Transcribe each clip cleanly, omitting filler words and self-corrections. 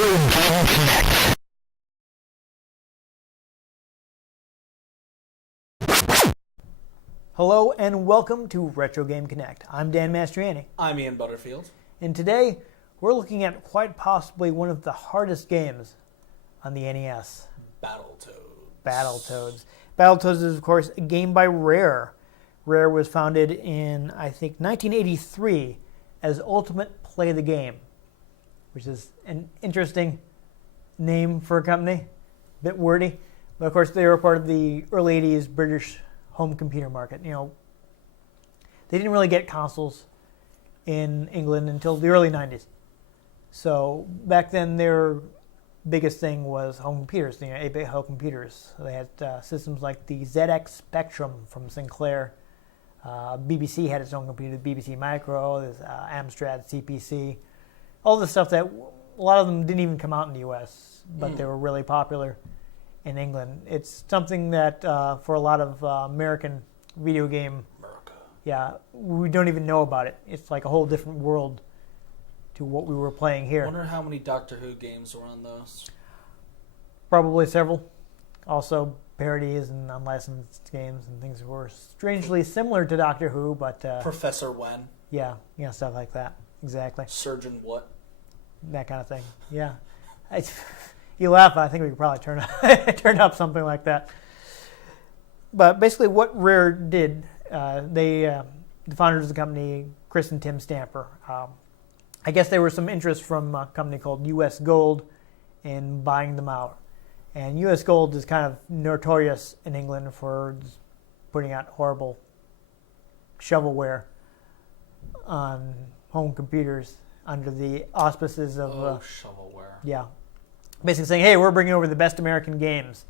Game Connect. Hello and welcome to Retro Game Connect. I'm Dan Mastriani. I'm Ian Butterfield. And today we're looking at quite possibly one of the hardest games on the NES. Battletoads. Battletoads is, of course, a game by Rare. Rare was founded in, I think, 1983 as Ultimate Play the Game, which is an interesting name for a company, a bit wordy. But, of course, they were part of the early 80s British home computer market. You know, they didn't really get consoles in England until the early 90s. So back then their biggest thing was home computers, 8-bit home computers. So they had systems like the ZX Spectrum from Sinclair. BBC had its own computer, the BBC Micro, there's Amstrad CPC. All the stuff that a lot of them didn't even come out in the US, but they were really popular in England. It's something that for a lot of American video game, we don't even know about it. It's like a whole different world to what we were playing here. I wonder how many Doctor Who games were on those. Probably several. Also parodies and unlicensed games and things that were strangely similar to Doctor Who, but Professor Wen. Yeah, stuff like that. Exactly. Surgeon what? That kind of thing. Yeah. You laugh, I think we could probably turn up something like that. But basically what Rare did, the founders of the company, Chris and Tim Stamper, I guess there was some interest from a company called US Gold in buying them out. And US Gold is kind of notorious in England for putting out horrible shovelware on home computers under the auspices of... shovelware. Yeah. Basically saying, hey, we're bringing over the best American games.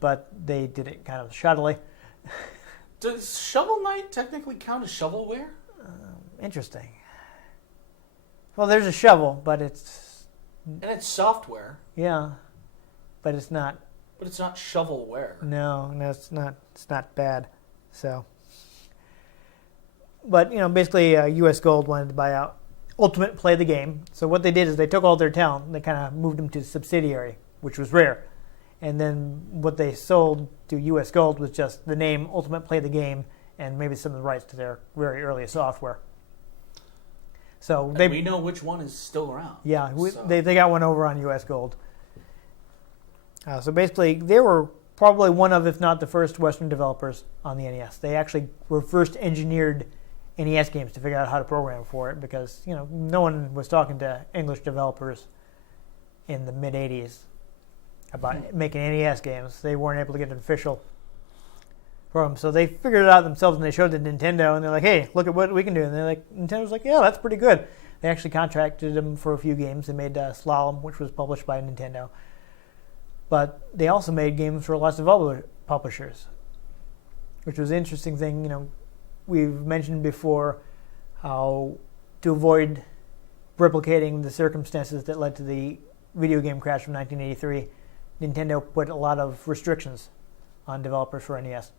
But they did it kind of shoddily. Does Shovel Knight technically count as shovelware? Interesting. Well, there's a shovel, but it's... And it's software. Yeah. But it's not... But it's not shovelware. No, it's not bad. So... But, basically US Gold wanted to buy out Ultimate Play the Game. So what they did is they took all their talent and they kind of moved them to a subsidiary, which was Rare. And then what they sold to US Gold was just the name Ultimate Play the Game and maybe some of the rights to their very early software. So we know which one is still around. Yeah, they got one over on US Gold. So basically, they were probably one of, if not the first Western developers on the NES. They actually were first engineered NES games to figure out how to program for it because, no one was talking to English developers in the mid-'80s about making NES games. They weren't able to get an official program. So they figured it out themselves and they showed it to Nintendo and they're like, hey, look at what we can do. And they're like, Nintendo's like, yeah, that's pretty good. They actually contracted them for a few games. They made Slalom, which was published by Nintendo. But they also made games for lots of publishers, which was an interesting thing. We've mentioned before how to avoid replicating the circumstances that led to the video game crash from 1983, Nintendo put a lot of restrictions on developers for NES.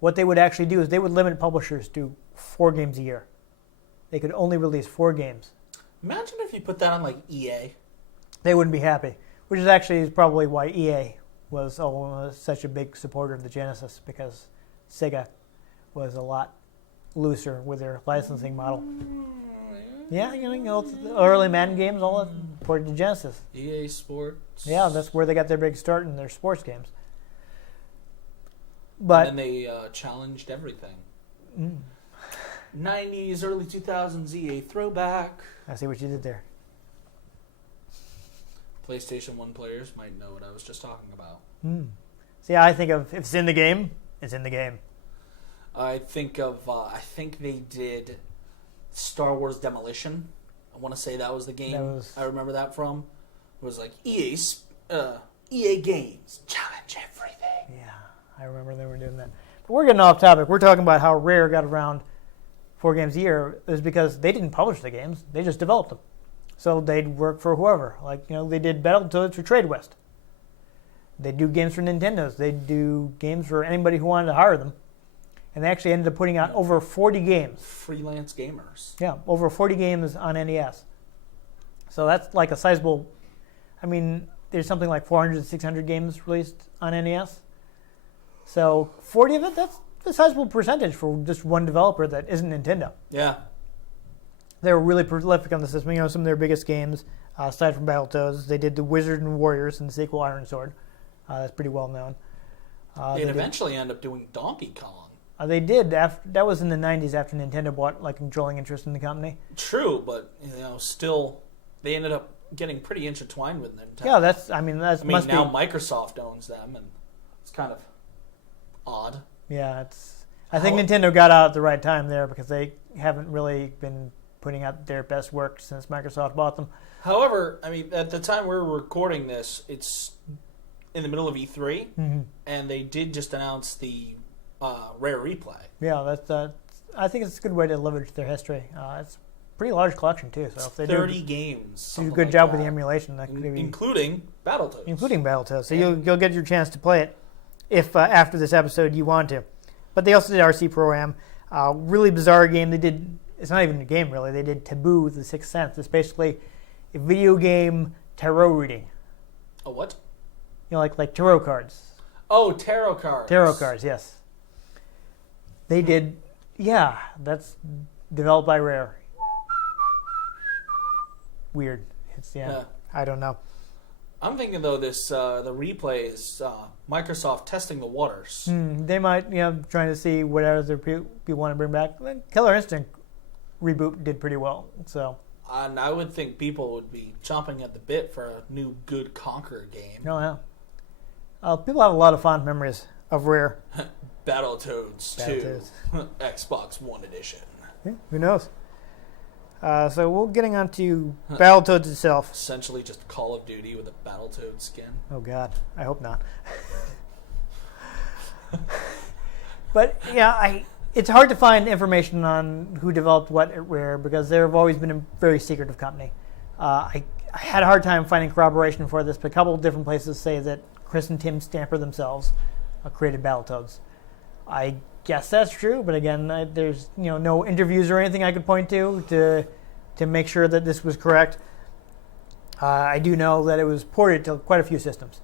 What they would actually do is they would limit publishers to 4 games a year. They could only release 4 games. Imagine if you put that on like EA. They wouldn't be happy, which is actually probably why EA was such a big supporter of the Genesis, because Sega was a lot looser with their licensing model. Yeah, the early Madden games, all that ported to Genesis. EA Sports. Yeah, that's where they got their big start in their sports games. But and then they challenged everything. 90s, early 2000s EA throwback. I see what you did there. PlayStation 1 players might know what I was just talking about. See, I think of if it's in the game, it's in the game. I think they did Star Wars Demolition. I want to say that was the game I remember that from. It was like EA Games, challenge everything. Yeah, I remember they were doing that. But we're getting off topic. We're talking about how Rare got around 4 games a year. It was because they didn't publish the games. They just developed them. So they'd work for whoever. Like, they did Battletoads for TradeWest. They'd do games for Nintendo's. They'd do games for anybody who wanted to hire them. And they actually ended up putting out over 40 games. Freelance gamers. Yeah, over 40 games on NES. So that's like a sizable. I mean, there's something like 400 600 games released on NES. So 40 of it, that's a sizable percentage for just one developer that isn't Nintendo. Yeah. They were really prolific on the system. Some of their biggest games, aside from Battletoads, they did the Wizard and Warriors and the sequel Iron Sword. That's pretty well known. They'd eventually end up doing Donkey Kong. They did. That was in the 90s after Nintendo bought like controlling interest in the company. True, but still, they ended up getting pretty intertwined with Nintendo. Yeah, that's. I mean, now Microsoft owns them, and it's kind of odd. Yeah, it's. I think Nintendo got out at the right time there because they haven't really been putting out their best work since Microsoft bought them. However, I mean, at the time we're recording this, it's in the middle of E3, and they did just announce the Rare Replay. Yeah, that's. I think it's a good way to leverage their history. It's a pretty large collection too. So if they 30 games, do a good job with the emulation, that could be, including Battletoads. Including Battletoads, so you'll get your chance to play it if after this episode you want to. But they also did RC Pro-Am, really bizarre game. They did. It's not even a game really. They did Taboo: The Sixth Sense. It's basically a video game tarot reading. A what? Like tarot cards. Oh, tarot cards. Tarot cards, yes. They did. Yeah, that's developed by Rare. Weird. Yeah. I don't know. I'm thinking though the replay is Microsoft testing the waters. They might, trying to see what other people want to bring back. Killer Instinct reboot did pretty well, so. And I would think people would be chomping at the bit for a new good Conqueror game. Oh yeah. People have a lot of fond memories of Rare. Battletoads 2, Xbox One Edition. Yeah, who knows? So we're getting on to Battletoads itself. Essentially just Call of Duty with a Battletoad skin. Oh, God. I hope not. But, yeah, it's hard to find information on who developed what at Rare because they've always been a very secretive company. I had a hard time finding corroboration for this, but a couple of different places say that Chris and Tim Stamper themselves created Battletoads. I guess that's true, but again, there's no interviews or anything I could point to make sure that this was correct. I do know that it was ported to quite a few systems.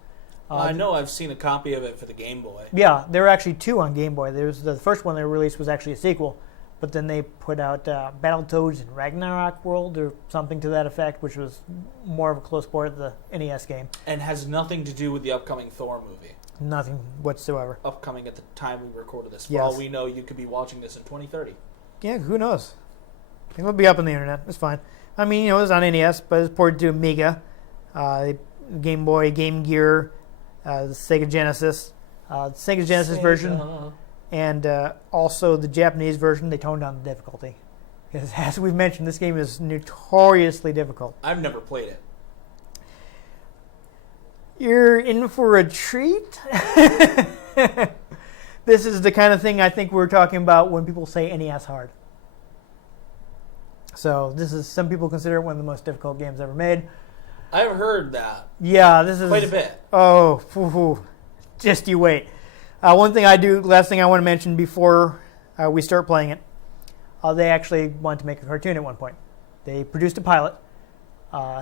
I know I've seen a copy of it for the Game Boy. Yeah, there were actually two on Game Boy. There's the first one they released was actually a sequel, but then they put out Battletoads in Ragnarok World or something to that effect, which was more of a close port of the NES game. And has nothing to do with the upcoming Thor movie. Nothing whatsoever. Upcoming at the time we recorded this. For yes. all we know, you could be watching this in 2030. Yeah, who knows? It'll be up on the internet. It's fine. I mean, it was on NES, but it's ported to Amiga, Game Boy, Game Gear, the Sega Genesis, version, and also the Japanese version. They toned down the difficulty. Because as we've mentioned, this game is notoriously difficult. I've never played it. You're in for a treat. This is the kind of thing I think we're talking about when people say NES hard. So some people consider it one of the most difficult games ever made. I've heard that. Yeah, this is quite a bit. Oh, just you wait. Last thing I want to mention before we start playing it, they actually wanted to make a cartoon at one point. They produced a pilot.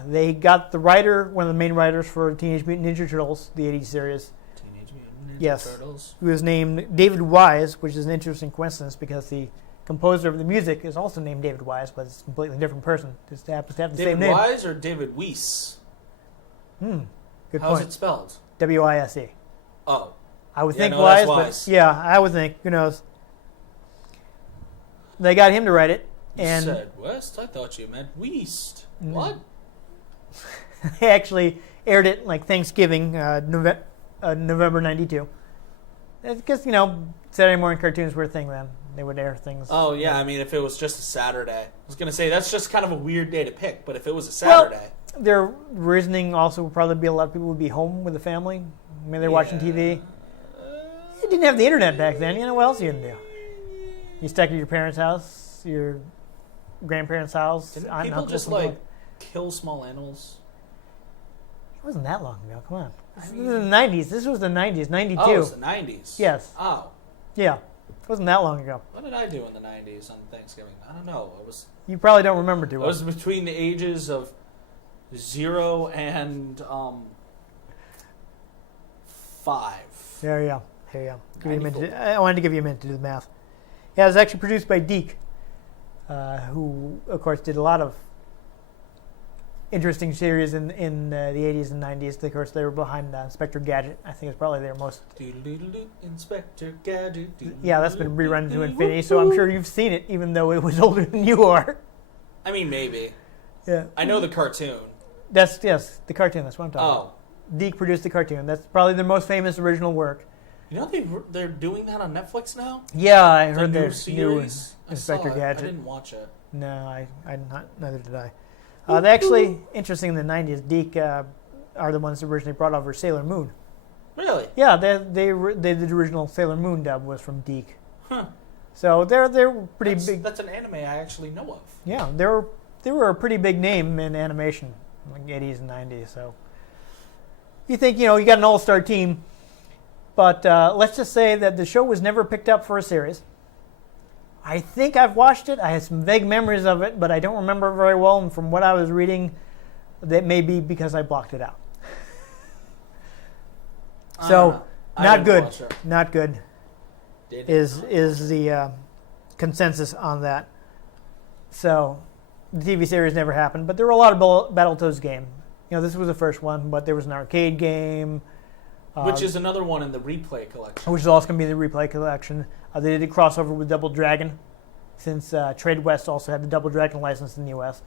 They got the writer, one of the main writers for Teenage Mutant Ninja Turtles, the 80s series. Teenage Mutant Ninja Turtles. Who was named David Wise, which is an interesting coincidence because the composer of the music is also named David Wise, but it's a completely different person. Just happens to have the same name. David Wise or David Weiss? Good point. How's it spelled? W-I-S-E. Oh. I would think Wise, but yeah, I would think. Who knows? They got him to write it. And you said West? I thought you meant Weast. What? They actually aired it like Thanksgiving, November 92. Because, Saturday morning cartoons were a thing then. They would air things. Oh, yeah. I mean, if it was just a Saturday. I was going to say, that's just kind of a weird day to pick. But if it was a Saturday. Well, their reasoning also would probably be a lot of people would be home with the family. Maybe they're watching TV. You didn't have the internet back then. What else are you going to do? You stuck at your parents' house, your grandparents' house. Didn't people just, kill small animals? It wasn't that long ago. Come on. This was the 90s. This was the 90s. 92. Oh, it was the 90s? Yes. Oh. Yeah. It wasn't that long ago. What did I do in the 90s on Thanksgiving? I don't know. You probably don't remember too well. I was between the ages of 0 and 5. There you go. There you go. I wanted to give you a minute to do the math. Yeah, it was actually produced by Deke, who, of course, did a lot of interesting series in the 80s and 90s. Of course, they were behind Inspector Gadget. I think it's probably their most... Inspector Gadget. Yeah, that's been rerun to infinity, so I'm sure you've seen it, even though it was older than you are. I mean, maybe. Yeah. I know the cartoon. Yes, the cartoon. That's what I'm talking about. Deke produced the cartoon. That's probably their most famous original work. You know they're doing that on Netflix now? Yeah, I heard the new there's series. New Inspector Gadget. I didn't watch it. No, neither did I. They actually, interesting in the 90s, Deke are the ones that originally brought over Sailor Moon. Really? Yeah, they did the original Sailor Moon dub was from Deke. Huh. So they're pretty big. That's an anime I actually know of. Yeah, they were a pretty big name in animation, like 80s and 90s. So you think, you got an all-star team, but let's just say that the show was never picked up for a series. I think I've watched it. I have some vague memories of it, but I don't remember it very well. And from what I was reading, that may be because I blocked it out. So, not good. Not good is the consensus on that. So, the TV series never happened, but there were a lot of Battletoads games. This was the first one, but there was an arcade game. Which is another one in the replay collection. Which is also going to be in the replay collection. They did a crossover with Double Dragon, since Trade West also had the Double Dragon license in the U.S.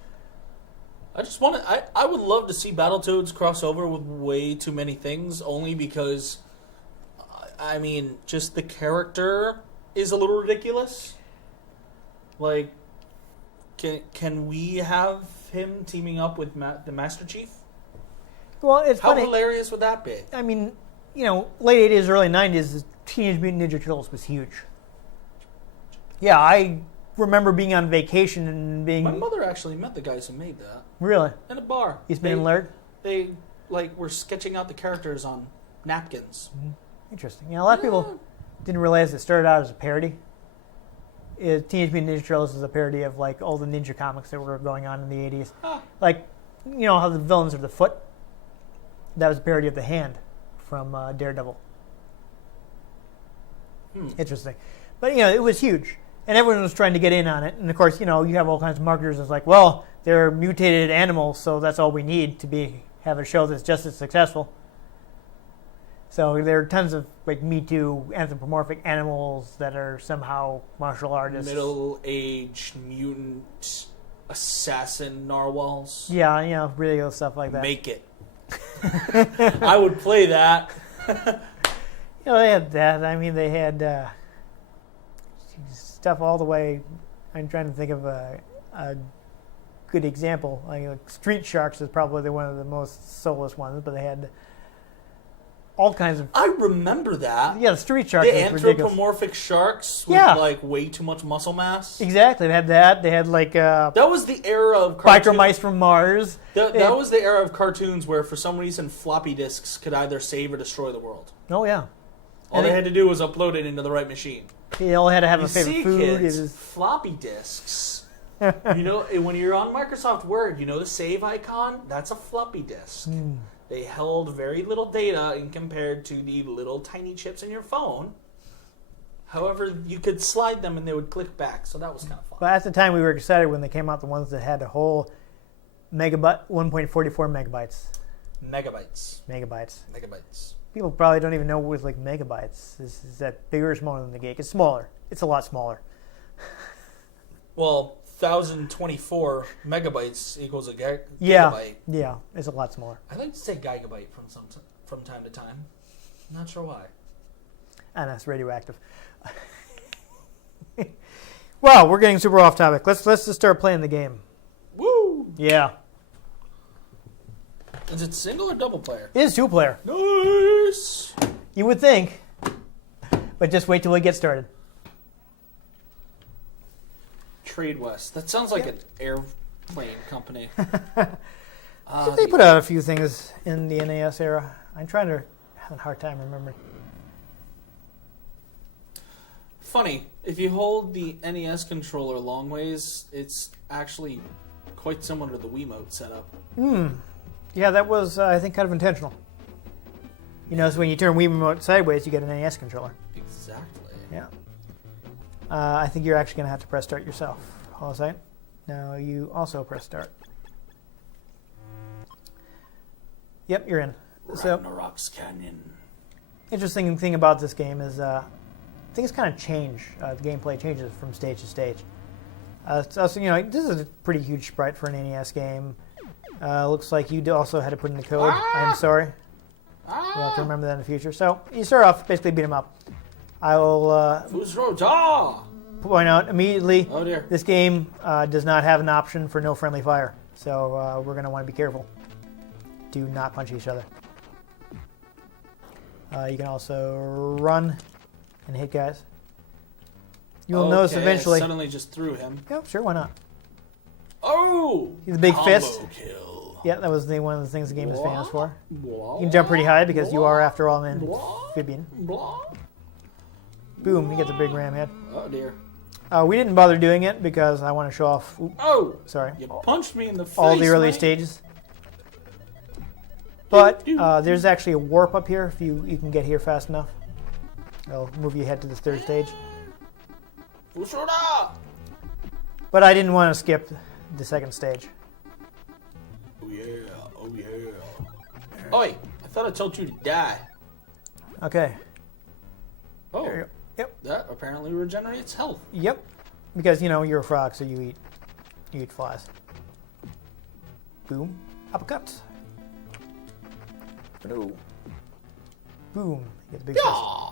I would love to see Battletoads cross over with way too many things, only because, I mean, just the character is a little ridiculous. Like, can we have him teaming up with the Master Chief? Well, it's How funny. hilarious would that be? I mean, late 80s, early 90s, Teenage Mutant Ninja Turtles was huge. Yeah, I remember being on vacation and being... My mother actually met the guys who made that. Really? In a bar. He's been alert? They, were sketching out the characters on napkins. Mm-hmm. Interesting. A lot of people didn't realize it started out as a parody. Teenage Mutant Ninja Turtles is a parody of, all the ninja comics that were going on in the 80s. Huh. How the villains are the foot? That was a parody of the hand from Daredevil. Interesting. But, it was huge. And everyone was trying to get in on it. And, of course, you have all kinds of marketers that's like, well, they're mutated animals, so that's all we need to have a show that's just as successful. So there are tons of, Me Too anthropomorphic animals that are somehow martial artists. Middle-aged mutant assassin narwhals. Yeah, ridiculous stuff like that. Make it. I would play that. They had that. I mean, they had stuff all the way. I'm trying to think of a good example. Street Sharks is probably one of the most soulless ones, but they had all kinds of... I remember that. Yeah, the Street Sharks the was ridiculous. Anthropomorphic sharks with way too much muscle mass. Exactly. They had that. They had that was the era of cartoons. Biker Mice from Mars. That was the era of cartoons where for some reason floppy disks could either save or destroy the world. Oh, yeah. All they had to do was upload it into the right machine. They all had to have a favorite food. Kids, floppy disks. When you're on Microsoft Word, the save icon? That's a floppy disk. They held very little data in compared to the little tiny chips in your phone. However, you could slide them and they would click back, so that was kind of fun. But at the time, we were excited when they came out, the ones that had a whole 1.44 megabytes. Megabytes. People probably don't even know what megabytes. Is that bigger or smaller than the gig? It's smaller. It's a lot smaller. Well, 1,024 megabytes equals a gigabyte. Yeah, it's a lot smaller. I like to say gigabyte from time to time. Not sure why. And that's radioactive. Well, we're getting super off topic. Let's just start playing the game. Woo! Yeah. Is it single or double player? It is 2-player. Nice! You would think, but just wait till we get started. Trade West. That sounds like an airplane company. They put out a few things in the NES era. I'm trying to have a hard time remembering. Funny, if you hold the NES controller long ways, it's actually quite similar to the Wiimote setup. Yeah, that was, I think, kind of intentional. You know, so when you turn Wii Remote sideways, you get an NES controller. Exactly. Yeah. I think you're actually going to have to press start yourself. Hold on a second. Now you also press start. Yep, you're in. Ragnarok's Canyon. Interesting thing about this game is things kind of change. The gameplay changes from stage to stage. So, you know, this is a pretty huge sprite for an NES game. Looks like you also had to put in the code. I'm sorry. You'll have to remember that in the future. So you start off basically beat 'em up. I will point out immediately. Oh dear. This game does not have an option for no friendly fire. So we're going to want to be careful. Do not punch each other. You can also run and hit guys. You'll notice eventually. I suddenly just threw him. Yep, sure, why not? Oh! He's a big fist. Kill. Yeah, that was one of the things the game is famous for. Blah, You can jump pretty high because you are, after all, an blah, amphibian. blah, Boom, you get the big ram head. Oh dear. We didn't bother doing it because I want to show off. Oh! Sorry. You punched me in the face. All the early mate. stages. But there's actually a warp up here if you can get here fast enough. It'll move you ahead to the third stage. But I didn't want to skip the second stage. Oh yeah, oh yeah. Oi, I thought I told you to die. Okay. Oh, There you go. Yep. that apparently regenerates health. Yep. Because, you know, you're a frog, so you eat flies. Boom. Uppercut. Boom. You get the big fist. Yeah.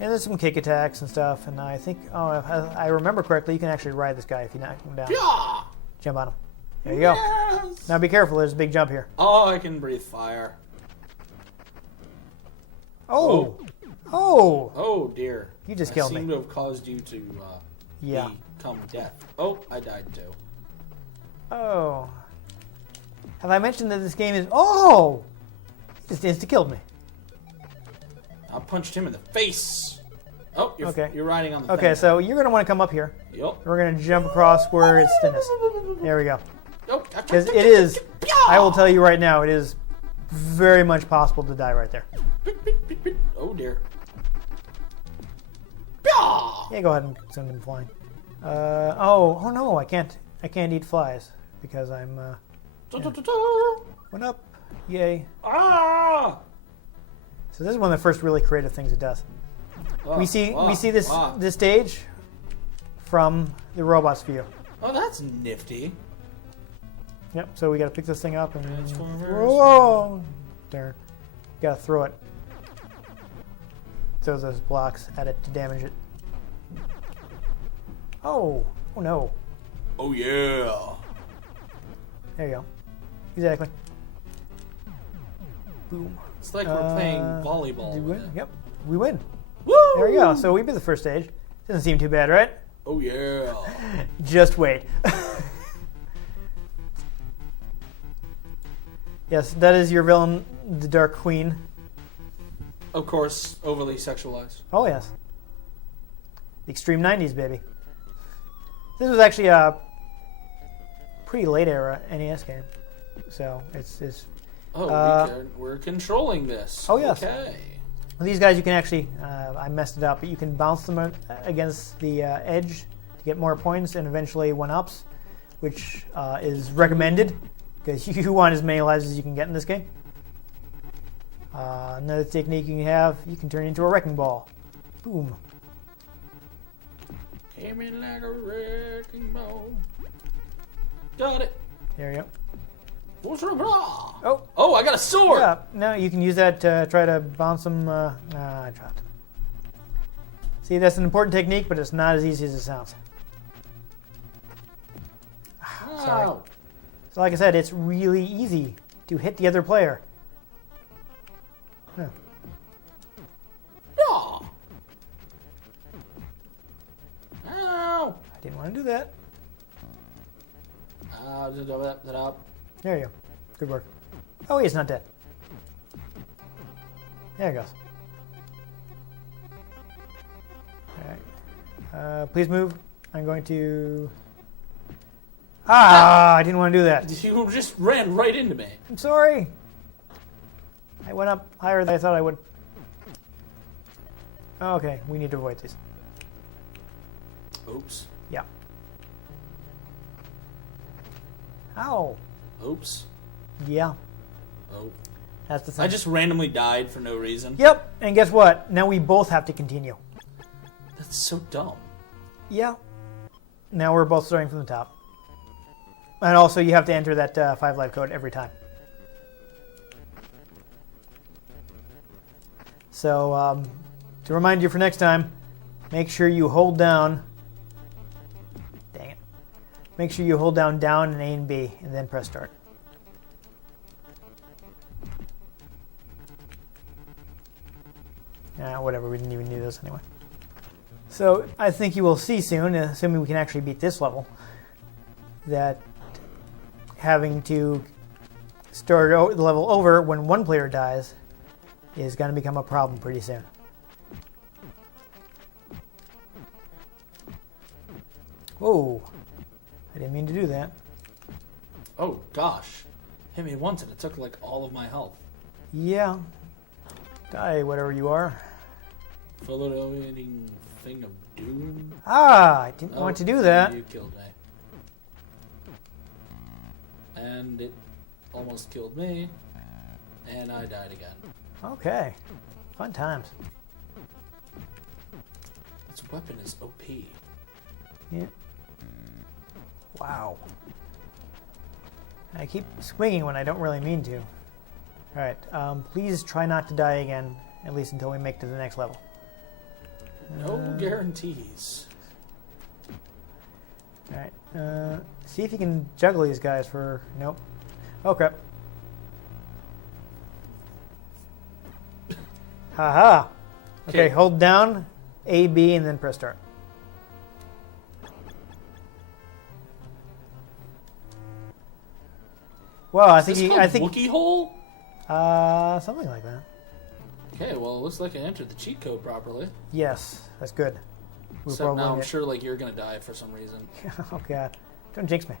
And there's some kick attacks and stuff, and I think, if I remember correctly, you can actually ride this guy if you knock him down. Yeah. Jump on him. There you go. Yes. Now be careful, there's a big jump here. Oh, I can breathe fire. Oh! Oh! Oh dear. You just I killed seem me. to have caused you to Yeah. become death. Oh, I died too. Oh. Have I mentioned that this game is... Oh! He just insta-killed me. I punched him in the face. Oh, you're riding on the Okay, thing. so you're going to want to come up here. Yup. We're going to jump across where it's thinnest. There we go. Oh, Because it is... I will tell you right now, it is very much possible to die right there. Oh dear. Yeah, go ahead and send him flying. Oh no, I can't eat flies because I'm went up. Yay. Ah! So this is one of the first really creative things it does. We see this stage from the robot's view. Oh, that's nifty. Yep. So we got to pick this thing up and Transformers. whoa, darn, got to throw it. Throw those blocks at it to damage it. Oh no. Oh yeah. There you go. Exactly. Boom. It's like we're playing volleyball. Did we with win? it. Yep. We win. Woo! There we go. So we beat the first stage. Doesn't seem too bad, right? Oh yeah. Just wait. Yes, that is your villain, the Dark Queen. Of course, overly sexualized. Oh, yes. The Extreme 90s, baby. This was actually a pretty late era NES game. So, it's Oh, we're controlling this. Oh, yes. Okay. these guys you can actually, I messed it up, but you can bounce them against the edge to get more points and eventually 1-ups, which is recommended because you want as many lives as you can get in this game. Another technique you can turn into a wrecking ball. Boom. Came in like a wrecking ball. Got it. There you go. Oh, I got a sword. Yeah, no, you can use that to try to bounce them. I dropped. See, that's an important technique, but it's not as easy as it sounds. Sorry. So like I said, it's really easy to hit the other player. Huh. Ow. I didn't want to do that. There you go. Good work. Oh, he's not dead. There it goes. Alright. Please move. I'm going to... I didn't want to do that. You just ran right into me. I'm sorry. I went up higher than I thought I would. Okay, we need to avoid these. Oops. Yeah. Ow. Oops. Yeah. Oh. That's the thing. I just randomly died for no reason. Yep, and guess what? Now we both have to continue. That's so dumb. Yeah. Now we're both starting from the top. And also you have to enter that 5 life code every time. So, to remind you for next time, make sure you hold down... Dang it. Make sure you hold down and A and B, and then press start. Whatever, we didn't even need this anyway. So, I think you will see soon, assuming we can actually beat this level, that having to start the level over when one player dies is going to become a problem pretty soon. Whoa. I didn't mean to do that. Oh, gosh. Hit me once and it took like all of my health. Yeah. Die, whatever you are. Floating thing of doom. I didn't want to do that. You killed me. And it almost killed me. And I died again. Okay. Fun times. This weapon is OP. Yeah. Wow. I keep swinging when I don't really mean to. Alright, please try not to die again, at least until we make it to the next level. No guarantees. Alright, see if you can juggle these guys for... Nope. Oh, crap. Haha. Okay, hold down, A, B, and then press start. Well, I think Wookiee hole? Something like that. Okay, well, it looks like I entered the cheat code properly. Yes, that's good. Except now I'm sure like you're gonna die for some reason. Oh god, don't jinx me.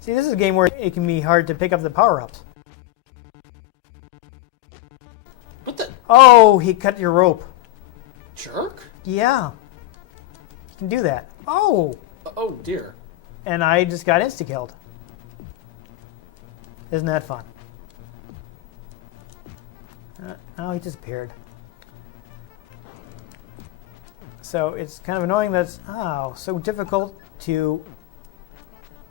See, this is a game where it can be hard to pick up the power-ups. What the? Oh, he cut your rope. Jerk? Yeah, you can do that. Oh. Oh dear. And I just got insta-killed. Isn't that fun? Oh, he disappeared. So it's kind of annoying that it's so difficult to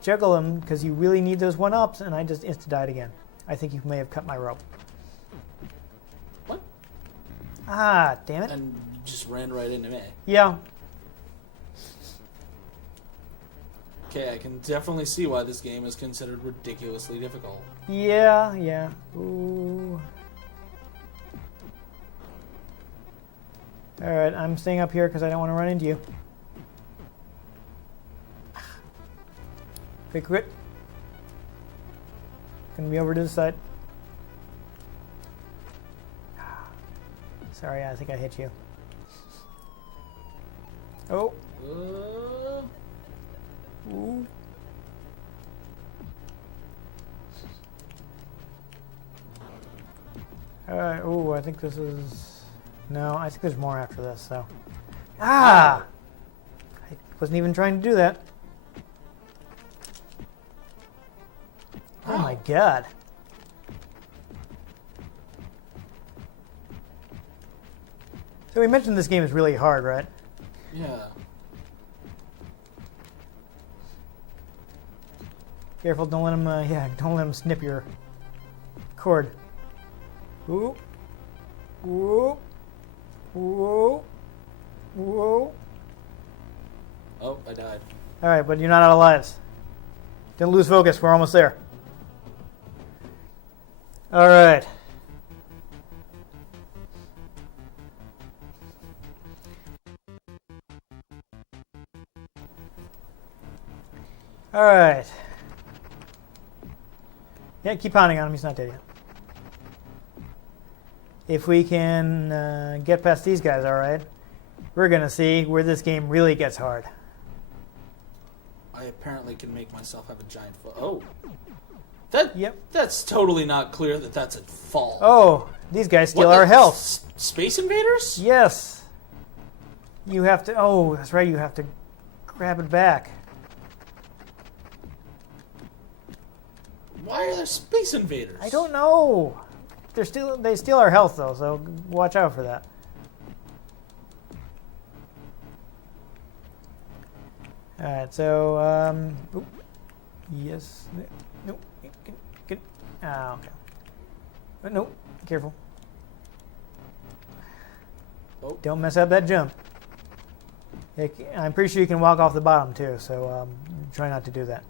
juggle them because you really need those 1-ups, and I just insta-died again. I think you may have cut my rope. What? Damn it. And you just ran right into me. Yeah. Okay, I can definitely see why this game is considered ridiculously difficult. Yeah. Ooh. Alright, I'm staying up here because I don't want to run into you. Quick quit. Gonna be over to the side. Sorry, I think I hit you. Oh. Ooh. Alright, I think this is... No, I think there's more after this, so... I wasn't even trying to do that. Oh my god. So we mentioned this game is really hard, right? Yeah. Careful, don't let him, don't let him snip your cord. Ooh. Whoa. Whoa. Whoa. Oh, I died. Alright, but you're not out of lives. Don't lose focus, we're almost there. Alright. Alright. Yeah, keep pounding on him, he's not dead yet. If we can get past these guys, alright, we're going to see where this game really gets hard. I apparently can make myself have a giant foot. Oh. Yep. That's totally not clear that that's a fall. Oh, these guys steal our health. Space invaders? Yes. You have to... Oh, that's right. You have to grab it back. Why are there space invaders? I don't know. They steal our health, though, so watch out for that. Alright, so... Oop. Yes. Nope. Get. Ah, okay. But nope. Careful. Oh. Don't mess up that jump. I'm pretty sure you can walk off the bottom, too, so try not to do that.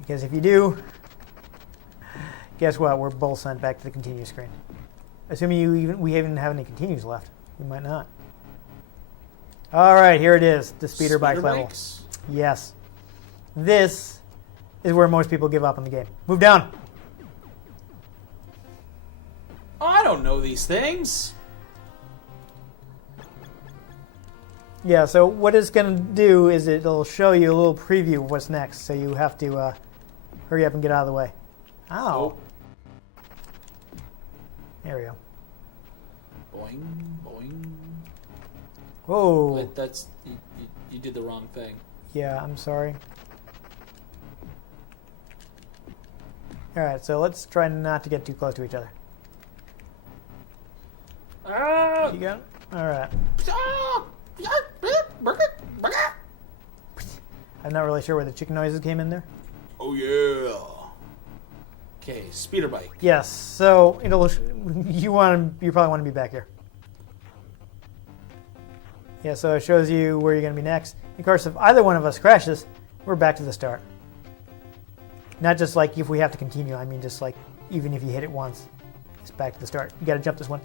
Because if you do, guess what? We're both sent back to the continue screen. Assuming we even have any continues left. We might not. All right, here it is, the speeder bike level. Yes. This is where most people give up on the game. Move down. Oh, I don't know these things. Yeah, so what it's going to do is it'll show you a little preview of what's next, so you have to hurry up and get out of the way. Ow. Oh. There we go. Boing, boing. Whoa. Wait, that's... You did the wrong thing. Yeah, I'm sorry. Alright, so let's try not to get too close to each other. Ah! You got it? Alright. I'm not really sure where the chicken noises came in there. Oh, yeah. Okay, speeder bike. Yes, so you probably want to be back here. Yeah, so it shows you where you're going to be next. Of course, if either one of us crashes, we're back to the start. Not just like if we have to continue, I mean just like even if you hit it once, it's back to the start. You got to jump this one.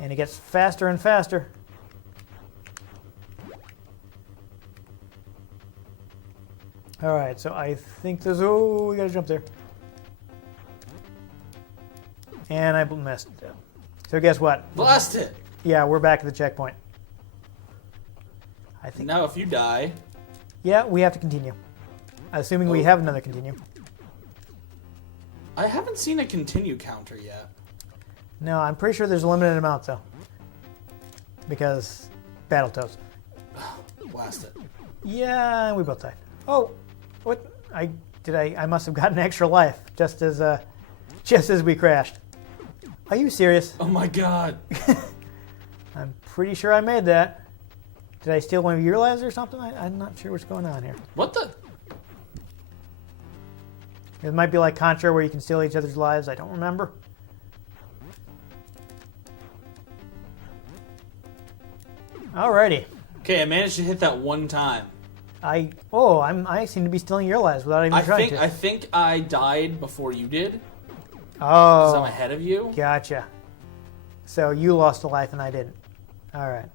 And it gets faster and faster. Alright, so I think there's... Oh, we got to jump there. And I missed. So guess what? Blast it! Yeah, we're back at the checkpoint. I think. Now if you die... Yeah, we have to continue. Assuming we have another continue. I haven't seen a continue counter yet. No, I'm pretty sure there's a limited amount, though. Because Battletoads. Blast it. Yeah, we both died. Oh, what? I must have gotten extra life just as we crashed. Are you serious? Oh my god. I'm pretty sure I made that. Did I steal one of your lives or something? I'm not sure what's going on here. What the? It might be like Contra where you can steal each other's lives. I don't remember. Alrighty. Okay, I managed to hit that one time. I seem to be stealing your lives without even trying to. I think I died before you did. Oh. Because I'm ahead of you. Gotcha. So you lost a life and I didn't. Alright.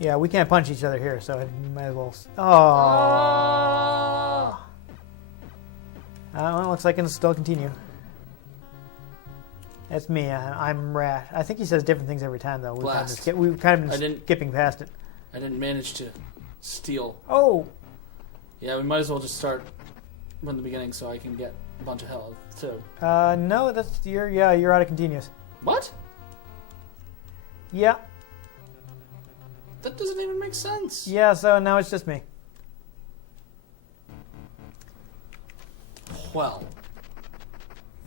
Yeah, we can't punch each other here, so I might as well... Oh! Well, it looks like I can still continue. That's me. I'm rash. I think he says different things every time, though. We've kind of been skipping past it. I didn't manage to steal. Oh! Yeah, we might as well just start from the beginning so I can get a bunch of health, too. No, you're out of continuous. What? Yeah. That doesn't even make sense. Yeah, so now it's just me. Well.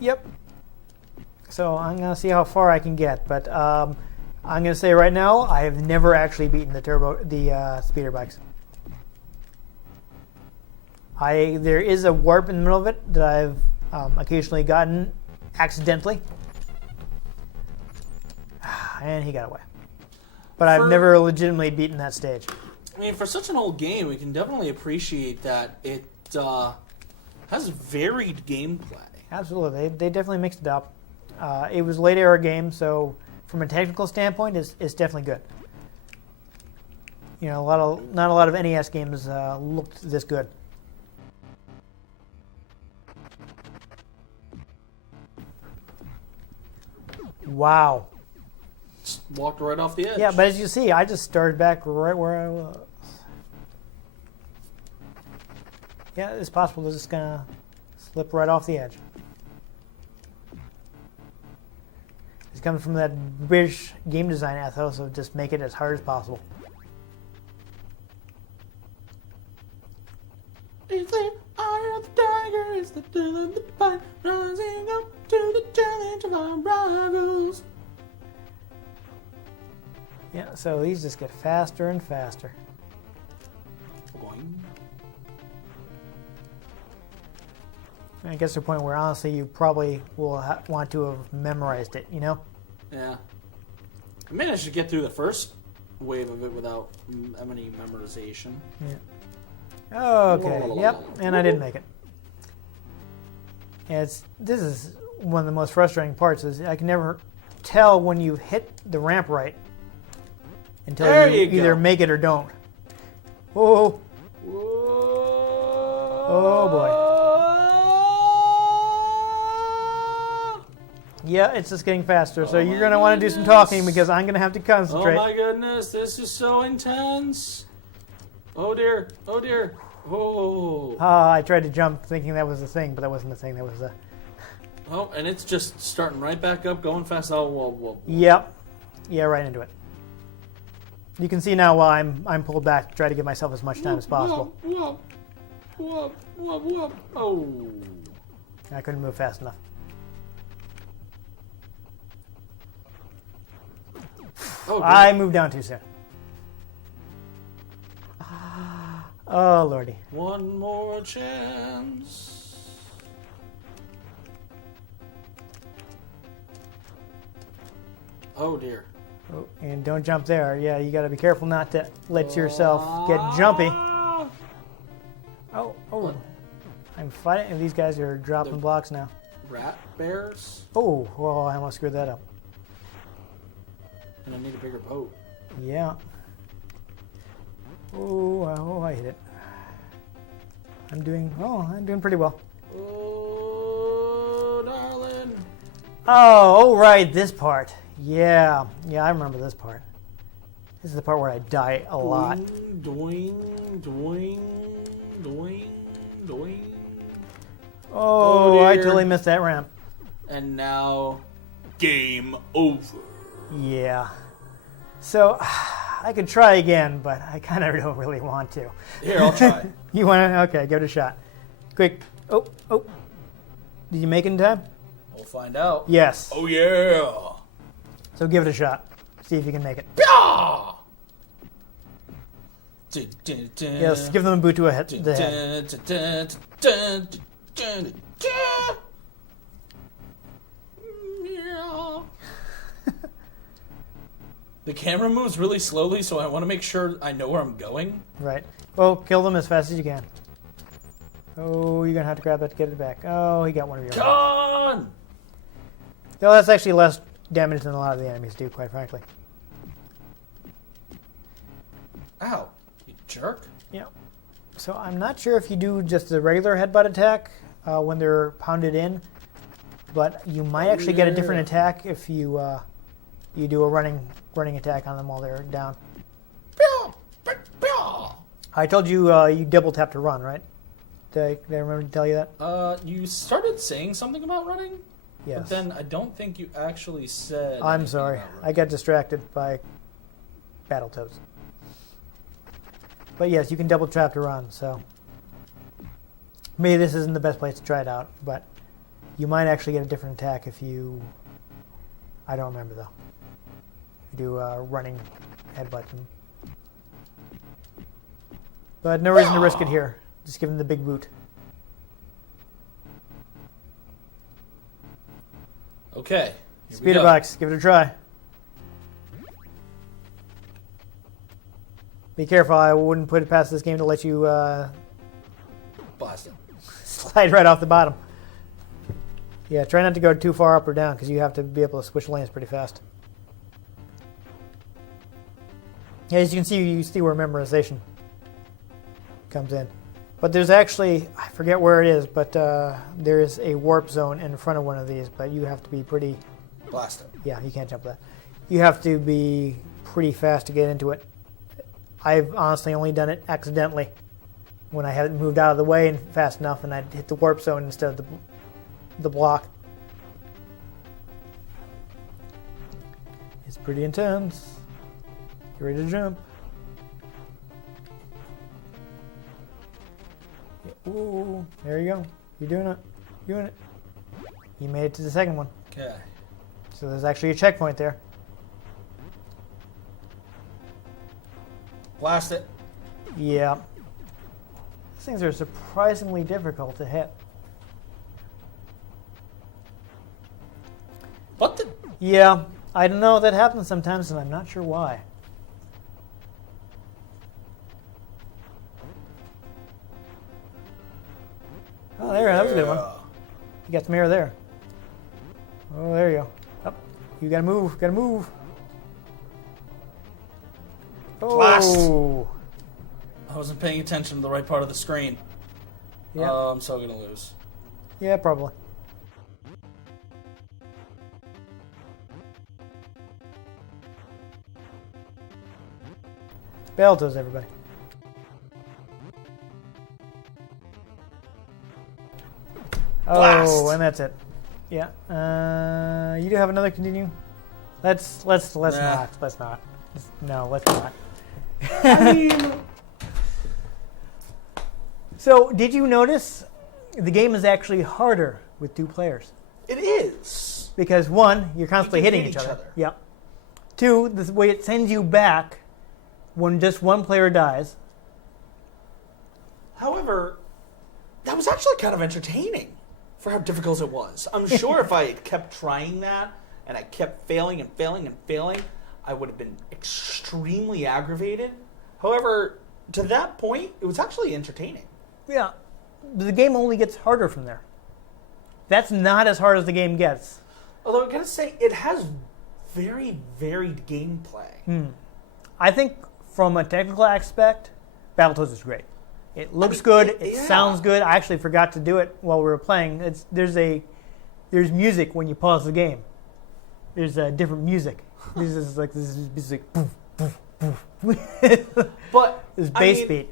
Yep. So I'm going to see how far I can get, but I'm going to say right now I have never actually beaten the speeder bikes. There is a warp in the middle of it that I've occasionally gotten accidentally. And he got away. But I've never legitimately beaten that stage. I mean, for such an old game, we can definitely appreciate that it has varied gameplay. Absolutely. They definitely mixed it up. It was late era game, so from a technical standpoint, it's definitely good. You know, not a lot of NES games looked this good. Wow. Just walked right off the edge. Yeah, but as you see, I just started back right where I was. Yeah, it's possible to just kind of slip right off the edge. It's coming from that British game design ethos of just make it as hard as possible. Is the eye of the tiger, is the thrill of the fight, rising up to the challenge of our rivals. Yeah, so these just get faster and faster. Boing. I guess to the point where honestly you probably will want to have memorized it, you know? Yeah. I managed to get through the first wave of it without any memorization. Yeah. Okay, yep, and I didn't make it. Yeah, this is one of the most frustrating parts is I can never tell when you hit the ramp right until you either make it or don't. Whoa. Whoa. Oh boy. Yeah, it's just getting faster, so you're going to want to do some talking because I'm going to have to concentrate. Oh my goodness, this is so intense. Oh dear, oh dear. Oh. I tried to jump thinking that was the thing, but that wasn't the thing. That was the... Oh, and it's just starting right back up, going fast. Oh, whoa, whoa. Yep. Yeah, right into it. You can see now why I'm pulled back to try to give myself as much time as possible. Whoa, whoa, whoa, whoa. Oh. I couldn't move fast enough. Oh, I moved down too soon. Oh, lordy. One more chance. Oh, dear. Oh, and don't jump there. Yeah, you got to be careful not to let yourself get jumpy. Oh. What? I'm fighting. These guys are dropping blocks now. Rat bears? Oh, I almost screwed that up. And I need a bigger boat. Yeah. Oh, I hit it. I'm doing pretty well. Oh, darling. Oh, right, this part. Yeah, I remember this part. This is the part where I die a lot. Doing, doing, doing, doing. Oh, I totally missed that ramp. And now, game over. Yeah. So, I could try again, but I kind of don't really want to. Here, I'll try. You want to? Okay, give it a shot. Quick. Oh. Did you make it in time? We'll find out. Yes. Oh, yeah. So give it a shot. See if you can make it. Yeah. Yes, give them a boot to the head. The camera moves really slowly, so I want to make sure I know where I'm going. Right. Well, kill them as fast as you can. Oh, you're going to have to grab that to get it back. Oh, he got one of your... Gone! No, that's actually less damage than a lot of the enemies do, quite frankly. Ow. You jerk. Yeah. So I'm not sure if you do just the regular headbutt attack when they're pounded in, but you might actually get a different attack if you you do a running attack on them while they're down. I told you you double tap to run, right? Did I remember to tell you that? You started saying something about running? Yes. But then I don't think you actually said... I'm sorry. I got distracted by Battletoads. But yes, you can double tap to run, so... Maybe this isn't the best place to try it out, but you might actually get a different attack if you... I don't remember, though. You do a running headbutt. But no reason to risk it here. Just give him the big boot. Okay. Speeder box, give it a try. Be careful, I wouldn't put it past this game to let you Blast it. slide right off the bottom. Yeah, try not to go too far up or down because you have to be able to switch lanes pretty fast. Yeah, as you can see, you see where memorization comes in. But there's actually, I forget where it is, but there is a warp zone in front of one of these, but you have to be pretty Blast it. Yeah, you can't jump that. You have to be pretty fast to get into it. I've honestly only done it accidentally when I haven't moved out of the way and fast enough, and I'd hit the warp zone instead of the block. It's pretty intense. Get ready to jump. Ooh, there you go. You're doing it. You're doing it. You made it to the second one. Okay. So there's actually a checkpoint there. Blast it. Yeah. These things are surprisingly difficult to hit. What the? Yeah, I don't know. That happens sometimes, and I'm not sure why. Oh, there, that was a good one. You got some air there. Oh, there you go. Up. You gotta move, gotta move. Blast. Oh. I wasn't paying attention to the right part of the screen. Yeah. I'm so gonna lose. Yeah, probably. Battletoads, everybody. Blast. Oh, and that's it. Yeah. You do have another continue? Let's not. Let's not. No, let's not. I mean, So, did you notice the game is actually harder with two players? it is. Because one, you're constantly You can hitting hit each each other. other. Yeah. Two, the way it sends you back when just one player dies. However, that was actually kind of entertaining for how difficult it was. I'm sure if I had kept trying that and I kept failing and failing and failing, I would have been extremely aggravated. However, to that point, it was actually entertaining. Yeah. The game only gets harder from there. That's not as hard as the game gets. Although I gotta say, it has very varied gameplay. I think from a technical aspect, Battletoads is great. It looks good. It yeah. sounds good. I actually forgot to do it while we were playing. There's music when you pause the game. There's different music. This is music. Poof, poof, poof. But There's bass beat.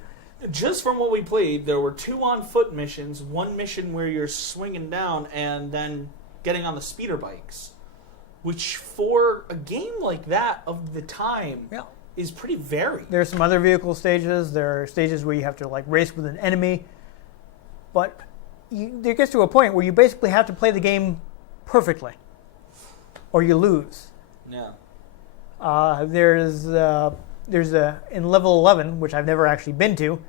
Just from what we played, there were 2 on-foot missions, one mission where you're swinging down and then getting on the speeder bikes, which for a game like that of the time Yeah. is pretty varied. There's some other vehicle stages. There are stages where you have to race with an enemy. But there gets to a point where you basically have to play the game perfectly, or you lose. Yeah. There's in level 11, which I've never actually been to,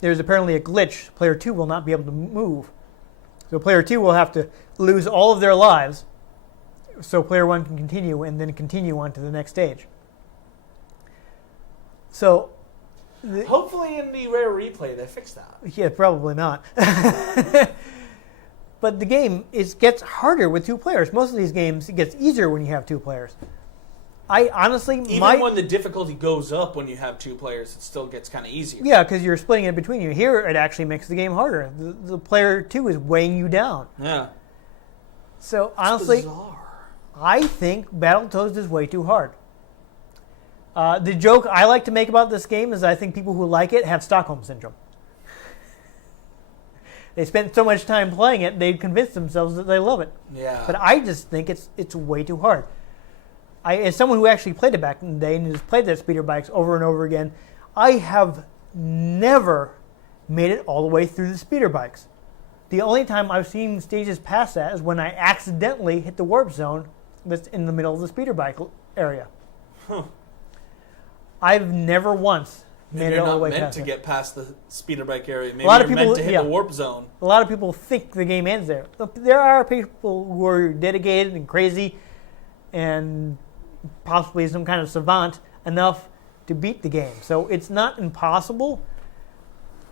there's apparently a glitch. Player 2 will not be able to move. So player 2 will have to lose all of their lives so player 1 can continue and then continue on to the next stage. So Hopefully in the rare replay they fix that. yeah, probably not. But the game gets harder with 2 players. Most of these games, it gets easier when you have 2 players. I honestly Even when the difficulty goes up when you have 2 players, it still gets kind of easier. Yeah, because you're splitting it between you. Here, it actually makes the game harder. The player 2 is weighing you down. Yeah. So, honestly, Bizarre. I think Battletoads is way too hard. The joke I like to make about this game is I think people who like it have Stockholm Syndrome. They spent so much time playing it, they've convinced themselves that they love it. Yeah. But I just think it's way too hard. As someone who actually played it back in the day and has played that speeder bikes over and over again, I have never made it all the way through the speeder bikes. The only time I've seen stages past that is when I accidentally hit the warp zone that's in the middle of the speeder bike area. Huh. I've never once made it all the way You're not meant past to it. get past the speeder bike area. Maybe A lot of you're people- meant to hit yeah. the warp zone. A lot of people think the game ends there. There are people who are dedicated and crazy and possibly some kind of savant enough to beat the game. So it's not impossible,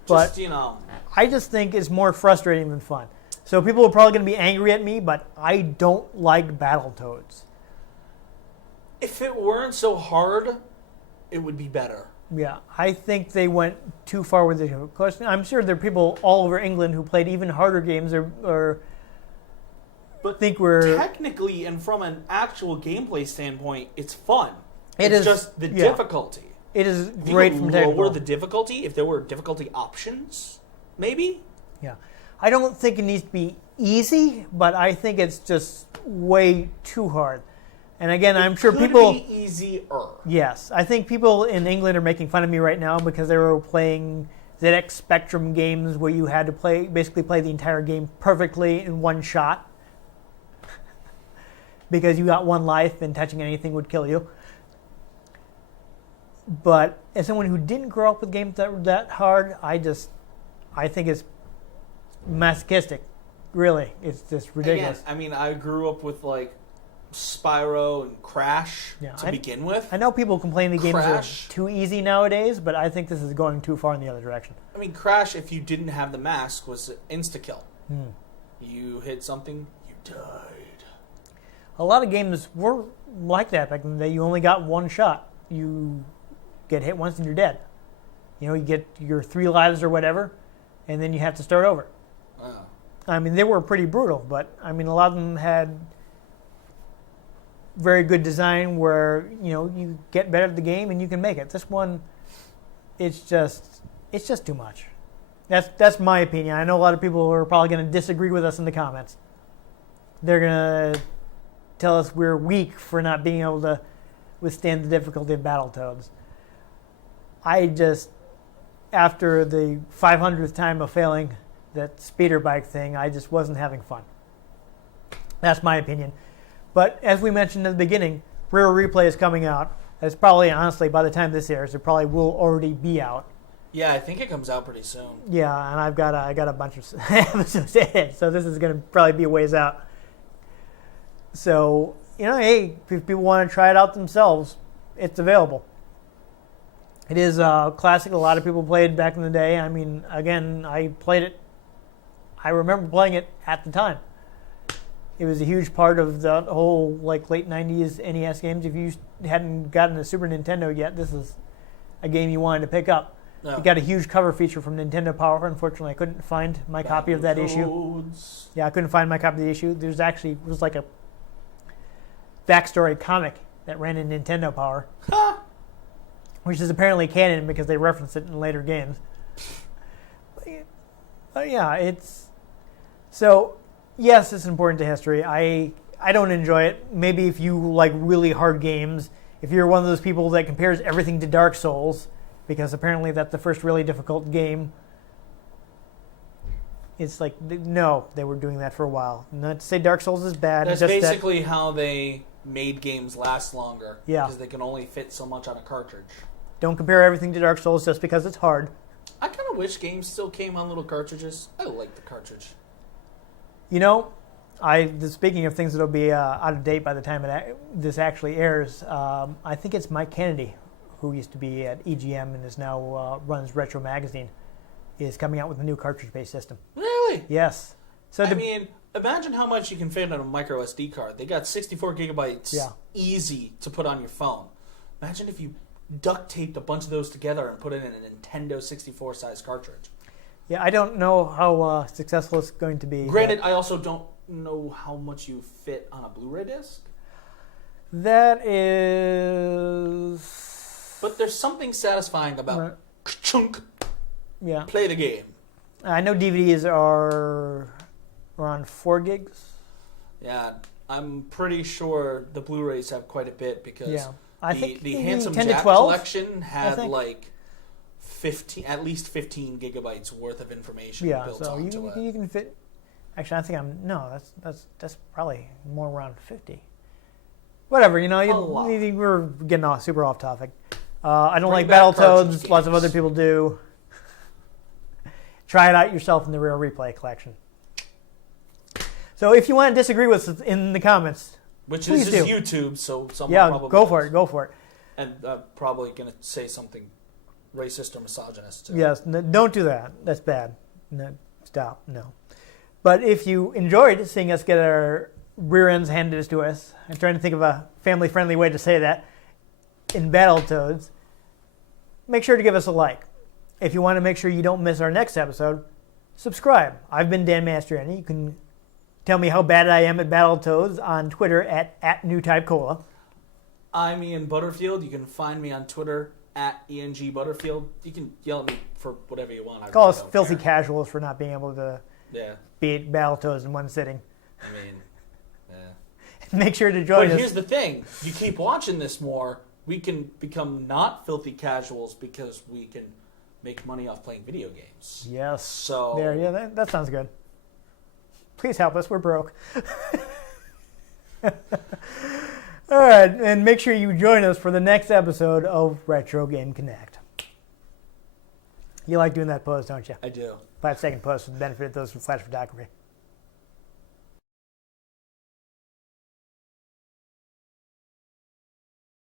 but Just, I just think it's more frustrating than fun. So people are probably going to be angry at me, but I don't like Battletoads. if it weren't so hard, it would be better. Yeah, I think they went too far with it. Of course, I'm sure there are people all over England who played even harder games or think we're... Technically, and from an actual gameplay standpoint, it's fun. It's just the difficulty. It is great from technical. Lower the difficulty, if there were difficulty options, maybe? Yeah. I don't think it needs to be easy, but I think it's just way too hard. And again, I'm sure people... It could be easier. Yes. I think people in England are making fun of me right now because they were playing ZX Spectrum games where you had to basically play the entire game perfectly in one shot because you got one life and touching anything would kill you. But as someone who didn't grow up with games that were that hard, I think it's masochistic. Really, it's just ridiculous. Again, I mean, I grew up with like Spyro and Crash to begin with. I know people complain the games are too easy nowadays, but I think this is going too far in the other direction. I mean, Crash, if you didn't have the mask, was insta-kill. You hit something, you died. A lot of games were like that back in the day. You only got one shot. You get hit once and you're dead. You know, you get your 3 lives or whatever, and then you have to start over. Wow. I mean, they were pretty brutal, but I mean, a lot of them had very good design where, you know, you get better at the game and you can make it. This one, it's just too much. That's my opinion. I know a lot of people are probably going to disagree with us in the comments. They're going to tell us we're weak for not being able to withstand the difficulty of Battletoads. I just, after the 500th time of failing that speeder bike thing, I just wasn't having fun. That's my opinion. But as we mentioned in the beginning, Rear Replay is coming out. It's probably, honestly, by the time this airs, it probably will already be out. Yeah, I think it comes out pretty soon. Yeah, and I got a bunch of episodes ahead, so this is going to probably be a ways out. So, you know, hey, if people want to try it out themselves, it's available. It is a classic. A lot of people played back in the day. I mean, again, I played it. I remember playing it at the time. It was a huge part of the whole like late 90s NES games. If you hadn't gotten a Super Nintendo yet, this is a game you wanted to pick up. No. It got a huge cover feature from Nintendo Power. Unfortunately, I couldn't find my copy of that issue. Yeah, I couldn't find my copy of the issue. It was like a backstory comic that ran in Nintendo Power, which is apparently canon because they reference it in later games. But yeah, it's... So, yes, it's important to history. I don't enjoy it. Maybe if you like really hard games, if you're one of those people that compares everything to Dark Souls, because apparently that's the first really difficult game, it's like, no, they were doing that for a while. Not to say Dark Souls is bad. That's just basically how they made games last longer. Yeah. Because they can only fit so much on a cartridge. Don't compare everything to Dark Souls just because it's hard. I kind of wish games still came on little cartridges. I like the cartridge. You know, speaking of things that'll be out of date by the time this actually airs, I think it's Mike Kennedy, who used to be at EGM and is now runs Retro Magazine, is coming out with a new cartridge-based system. Really? Yes. So I mean, imagine how much you can fit on a micro SD card. They got 64 gigabytes easy to put on your phone. Imagine if you duct taped a bunch of those together and put it in a Nintendo 64 size cartridge. Yeah, I don't know how successful it's going to be. Granted, I also don't know how much you fit on a Blu-ray disc. That is... But there's something satisfying about chunk. Yeah. Play the game. I know DVDs are around 4 gigs. Yeah, I'm pretty sure the Blu-rays have quite a bit because I think the Handsome 10 Jack to 12, collection had like 15, at least 15 gigabytes worth of information built onto it. You can fit. Actually, I think that's probably more around 50. Whatever, you know, we're getting super off topic. I don't like Battletoads. Lots of other people do. Try it out yourself in the Real Replay collection. So if you want to disagree with us in the comments, which please is do. YouTube, so someone probably go for it. Go for it. And probably going to say something racist or misogynist too. Yes, don't do that. That's bad. No, stop. No. But if you enjoyed seeing us get our rear ends handed to us, I'm trying to think of a family-friendly way to say that, in Battletoads, make sure to give us a like. If you want to make sure you don't miss our next episode, subscribe. I've been Dan Mastriani. You can tell me how bad I am at Battletoads on Twitter at NewTypeCola. I'm Ian Butterfield. You can find me on Twitter at ENG Butterfield. You can yell at me for whatever you want. Call us filthy casuals for not being able to Yeah. beat Battletoads in one sitting. I mean, yeah. Make sure to join us. But here's the thing. You keep watching this more, we can become not filthy casuals because we can make money off playing video games. Yes. So there, yeah, that sounds good. Please help us. We're broke. All right, and make sure you join us for the next episode of Retro Game Connect. You like doing that pose, don't you? I do. 5-second pose for the benefit of those from Flash Photography.